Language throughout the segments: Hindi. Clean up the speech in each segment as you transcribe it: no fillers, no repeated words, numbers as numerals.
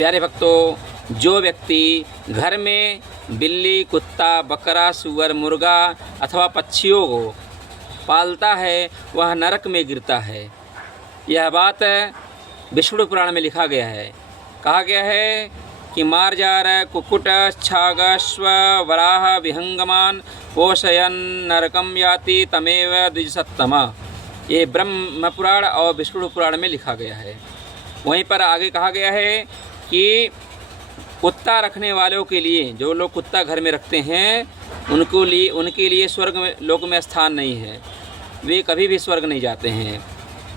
प्यारे भक्तों, जो व्यक्ति घर में बिल्ली, कुत्ता, बकरा, सूअर, मुर्गा अथवा पक्षियों को पालता है वह नरक में गिरता है। यह बात विष्णु पुराण में लिखा गया है। कहा गया है कि मार्जार कुक्कुट छागश्व वराह विहंगमान पोषयन नरकम याति तमेव द्विजसत्तम। ये ब्रह्म पुराण और विष्णु पुराण में लिखा गया है। वहीं पर आगे कहा गया है कि कुत्ता रखने वालों के लिए, जो लोग कुत्ता घर में रखते हैं उनके लिए स्वर्ग में लोक में स्थान नहीं है, वे कभी भी स्वर्ग नहीं जाते हैं।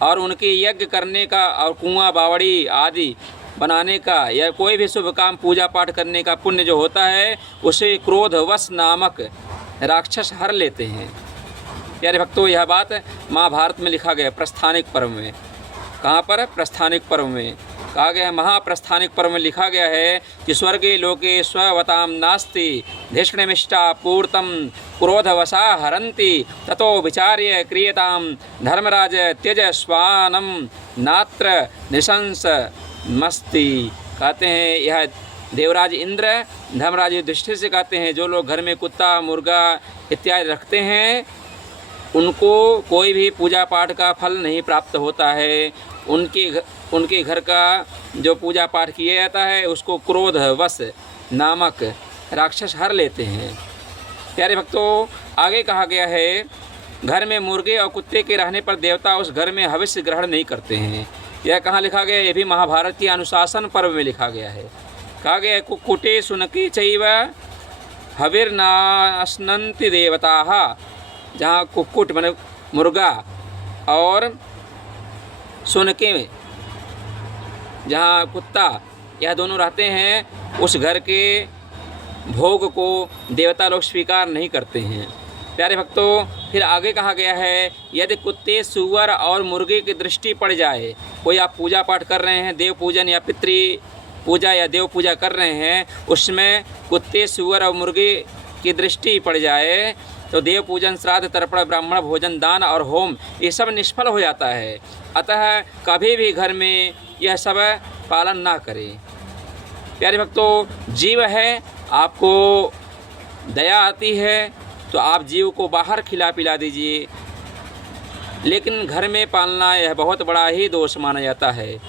और उनके यज्ञ करने का और कुआं बावड़ी आदि बनाने का या कोई भी शुभ काम पूजा पाठ करने का पुण्य जो होता है उसे क्रोधवश नामक राक्षस हर लेते हैं। प्यारे भक्तों, यह बात महाभारत में लिखा गया प्रस्थानिक पर्व में। कहाँ पर? प्रस्थानिक पर्व में कहा गया है। महाप्रस्थानिक पर्व में लिखा गया है कि स्वर्गे लोके स्ववतां नास्ति धिष्णमिष्टा पूर्तं क्रोधवशा हरन्ति ततो विचार्य क्रियतां धर्मराज त्यज स्वानं नात्र नृशंसमस्ति। कहते हैं यह देवराज इंद्र धर्मराज युधिष्ठिर से कहते हैं, जो लोग घर में कुत्ता, मुर्गा इत्यादि रखते हैं उनको कोई भी पूजा पाठ का फल नहीं प्राप्त होता है। उनके घर का जो पूजा पाठ किया जाता है उसको क्रोधवश नामक राक्षस हर लेते हैं। प्यारे भक्तों, आगे कहा गया है घर में मुर्गे और कुत्ते के रहने पर देवता उस घर में हविष्य ग्रहण नहीं करते हैं। यह कहाँ लिखा गया? ये भी महाभारत की अनुशासन पर्व में लिखा गया है। कहा गया है कुक्कुटे शुनकी चैव हविर्नाश्नन्ति देवताः। जहाँ कुक्कुट माने मुर्गा और शुनके में जहाँ कुत्ता, यह दोनों रहते हैं, उस घर के भोग को देवता लोग स्वीकार नहीं करते हैं। प्यारे भक्तों, फिर आगे कहा गया है यदि कुत्ते, सूअर और मुर्गे की दृष्टि पड़ जाए, कोई आप पूजा पाठ कर रहे हैं, देव पूजन या पितृ पूजा या देव पूजा कर रहे हैं, उसमें कुत्ते, सूअर और मुर्गे की दृष्टि पड़ जाए तो देव पूजन, श्राद्ध, तर्पण, ब्राह्मण भोजन, दान और होम ये सब निष्फल हो जाता है। अतः कभी भी घर में यह सब पालन ना करें। प्यारे भक्तों, जीव है, आपको दया आती है तो आप जीव को बाहर खिला पिला दीजिए, लेकिन घर में पालना यह बहुत बड़ा ही दोष माना जाता है।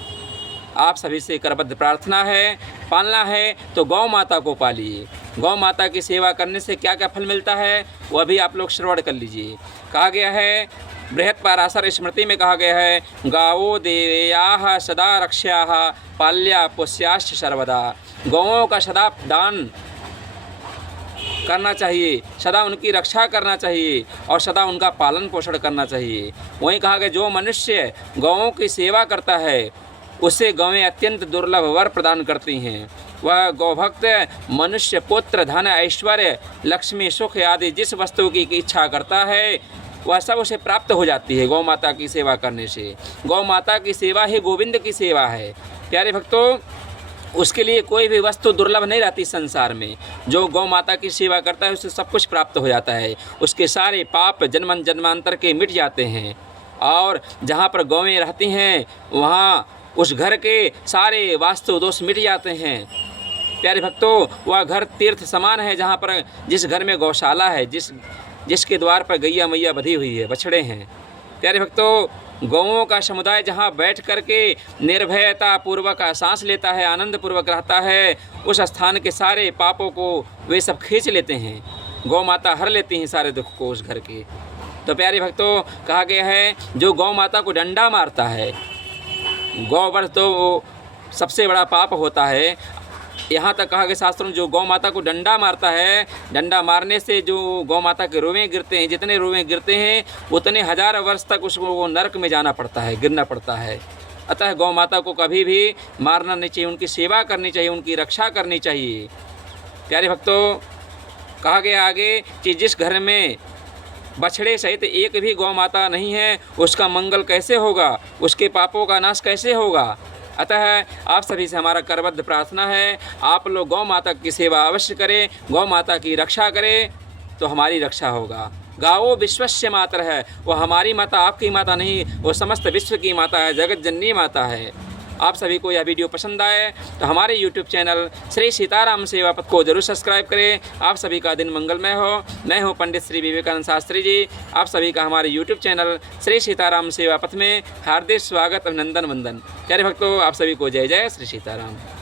आप सभी से करबद्ध प्रार्थना है, पालना है तो गौ माता को पालिए। गौ माता की सेवा करने से क्या क्या फल मिलता है वह भी आप लोग श्रवण कर लीजिए। कहा गया है बृहत् पराशर स्मृति में कहा गया है गावो देव्याः सदा रक्ष्याः पाल्या पुष्याश्च सर्वदा। गौओं का सदा दान करना चाहिए, सदा उनकी रक्षा करना चाहिए और सदा उनका पालन पोषण करना चाहिए। वहीं कहा गया जो मनुष्य गौओं की सेवा करता है उसे गौएं अत्यंत दुर्लभ वर प्रदान करती हैं। वह गौभक्त मनुष्य पुत्र, धन, ऐश्वर्य, लक्ष्मी, सुख आदि जिस वस्तु की इच्छा करता है वह सब उसे प्राप्त हो जाती है गौ माता की सेवा करने से। गौ माता की सेवा ही गोविंद की सेवा है। प्यारे भक्तों, उसके लिए कोई भी वस्तु दुर्लभ नहीं रहती संसार में। जो गौ माता की सेवा करता है उसे सब कुछ प्राप्त हो जाता है, उसके सारे पाप जन्म जन्मांतर के मिट जाते हैं। और जहाँ पर गौएं रहती हैं वहाँ उस घर के सारे वास्तु दोष मिट जाते हैं। प्यारे भक्तों, वह घर तीर्थ समान है जहाँ पर जिस घर में गौशाला है, जिसके द्वार पर गैया मैया बधी हुई है, बछड़े हैं। प्यारे भक्तों, गौओं का समुदाय जहाँ बैठ कर के निर्भयता पूर्वक सांस लेता है, आनंद पूर्वक रहता है, उस स्थान के सारे पापों को वे सब खींच लेते हैं। गौ माता हर लेती हैं सारे दुख को उस घर के। तो प्यारे भक्तों, कहा गया है जो गौ माता को डंडा मारता है, गौवध तो सबसे बड़ा पाप होता है। यहाँ तक कहा गया शास्त्रों में जो गौ माता को डंडा मारता है, डंडा मारने से जो गौ माता के रोवें गिरते हैं, जितने रोवें गिरते हैं उतने हजार वर्ष तक उसको वो नरक में जाना पड़ता है, गिरना पड़ता है। अतः गौ माता को कभी भी मारना नहीं चाहिए, उनकी सेवा करनी चाहिए, उनकी रक्षा करनी चाहिए। प्यारे भक्तों, कहा गया आगे कि जिस घर में बछड़े सहित एक भी गौ माता नहीं है उसका मंगल कैसे होगा, उसके पापों का नाश कैसे होगा। अतः आप सभी से हमारा करबद्ध प्रार्थना है, आप लोग गौ माता की सेवा अवश्य करें, गौ माता की रक्षा करें तो हमारी रक्षा होगा। गावो विश्वस्य मातरः है, वो हमारी माता आपकी माता नहीं, वो समस्त विश्व की माता है, जगत जननी माता है। आप सभी को यह वीडियो पसंद आए तो हमारे YouTube चैनल श्री सीताराम सेवा पथ को जरूर सब्सक्राइब करें। आप सभी का दिन मंगलमय हो। मैं हूँ पंडित श्री विवेकानंद शास्त्री जी। आप सभी का हमारे YouTube चैनल श्री सीताराम सेवा पथ में हार्दिक स्वागत, अभिनंदन, वंदन। प्यारे भक्तों, आप सभी को जय जय श्री सीताराम।